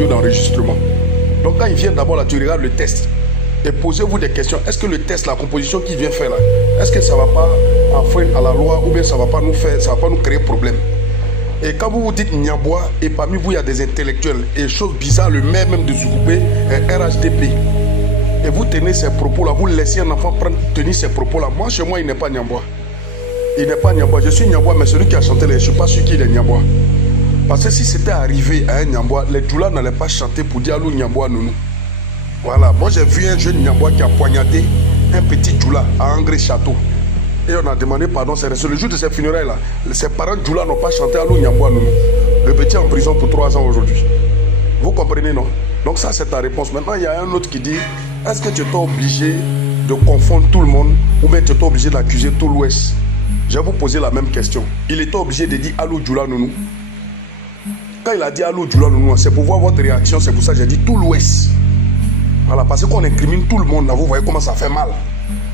studio d'enregistrement. Donc quand il vient d'abord là, tu regardes le test et posez-vous des questions. Est-ce que le test, la composition qu'il vient faire là, est-ce que ça va pas enfreindre à la loi ou bien ça va pas nous faire, ça va pas nous créer problème? Et quand vous vous dites Niambois et parmi vous il y a des intellectuels et chose bizarre, le maire même de Zoukoubé est RHDP. Et vous tenez ces propos-là, vous laissez un enfant tenir ces propos-là. Moi, chez moi, il n'est pas Niambois. Il n'est pas Niambois. Je suis Niambois, mais celui qui a chanté, je ne suis pas sûr qu'il est Niambois. Parce que si c'était arrivé à un Niambois, les Djoula n'allaient pas chanter pour dire allô Niambois Nounou. Voilà. Moi, j'ai vu un jeune Niambois qui a poignardé un petit Djoula à Angré Château. Et on a demandé pardon. C'est le jour de ses funérailles-là. Ses parents Djoula n'ont pas chanté allô Niambois Nounou. Le petit est en prison pour 3 ans aujourd'hui. Vous comprenez, non? Donc ça, c'est ta réponse. Maintenant, il y a un autre qui dit, est-ce que tu es obligé de confondre tout le monde ou bien tu es obligé d'accuser tout l'Ouest? Je vais vous poser la même question. Il était obligé de dire allô Djoula Nounou. Quand il a dit allô Djoula Nounou, c'est pour voir votre réaction, c'est pour ça que j'ai dit tout l'Ouest. Voilà, parce qu'on incrimine tout le monde là, vous voyez comment ça fait mal.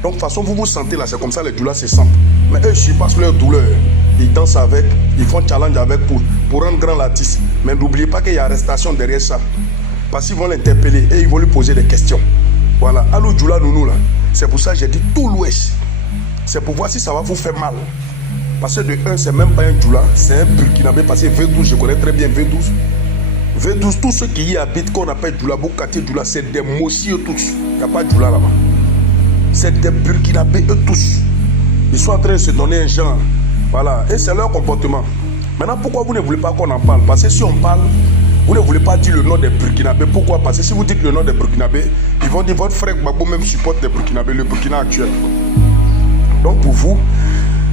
Donc de toute façon, vous vous sentez là, c'est comme ça les Djoula se sentent. Mais eux, ils surpassent leur douleur. Ils dansent avec, ils font challenge avec pour rendre grand l'artiste. Mais n'oubliez pas qu'il y a arrestation derrière ça. Parce qu'ils vont l'interpeller et ils vont lui poser des questions. Voilà, allô Djoula Nounou là. C'est pour ça que j'ai dit tout l'Ouest. C'est pour voir si ça va vous faire mal. Parce que de un, c'est même pas un Djoula, c'est un Burkinabé. Parce que V12, je connais très bien V12. V12, tous ceux qui y habitent, qu'on appelle Djoula, Boukati Djoula, c'est des Mossi eux tous. Il n'y a pas de Djoula là-bas. C'est des Burkinabés eux tous. Ils sont en train de se donner un genre. Voilà, et c'est leur comportement. Maintenant, pourquoi vous ne voulez pas qu'on en parle? Parce que si on parle, vous ne voulez pas dire le nom des Burkinabés. Pourquoi? Parce que si vous dites le nom des Burkinabés, ils vont dire votre frère Gbagbo même supporte les Burkinabés, le Burkina actuel. Donc pour vous,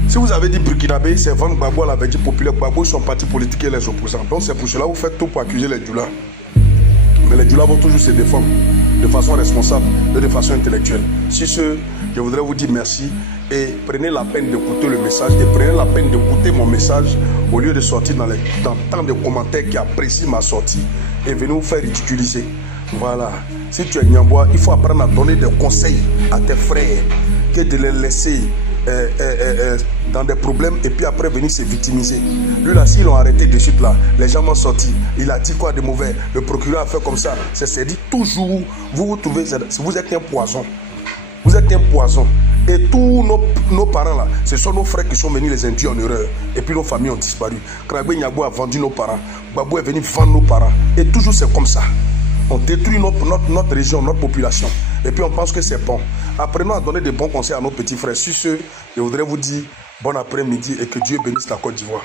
si vous avez dit Burkinabé, c'est Van Gbagbo l'avait dit populaire. Gbagbo, son parti politique et les opposants. Donc c'est pour cela que vous faites tout pour accuser les Djoula. Mais les Djoula vont toujours se défendre de façon responsable et de façon intellectuelle. Sur ce, je voudrais vous dire merci et prenez la peine d'écouter le message et prenez la peine d'écouter mon message au lieu de sortir dans tant de commentaires qui apprécient ma sortie et venez vous faire ridiculiser. Voilà. Si tu es Niambois, il faut apprendre à donner des conseils à tes frères que de les laisser dans des problèmes et puis après venir se victimiser. Lui là, s'ils l'ont arrêté de suite là, les gens m'ont sorti. Il a dit quoi de mauvais? Le procureur a fait comme ça. C'est dit toujours, vous vous trouvez, vous êtes un poison. Vous êtes un poison. Et tous nos parents là, ce sont nos frères qui sont venus les induire en erreur. Et puis nos familles ont disparu. Kragbe Niagbo a vendu nos parents. Gbagbo est venu vendre nos parents. Et toujours c'est comme ça. On détruit notre région, notre population. Et puis on pense que c'est bon. Apprenons à donner de bons conseils à nos petits frères. Sur ce, je voudrais vous dire bon après-midi et que Dieu bénisse la Côte d'Ivoire.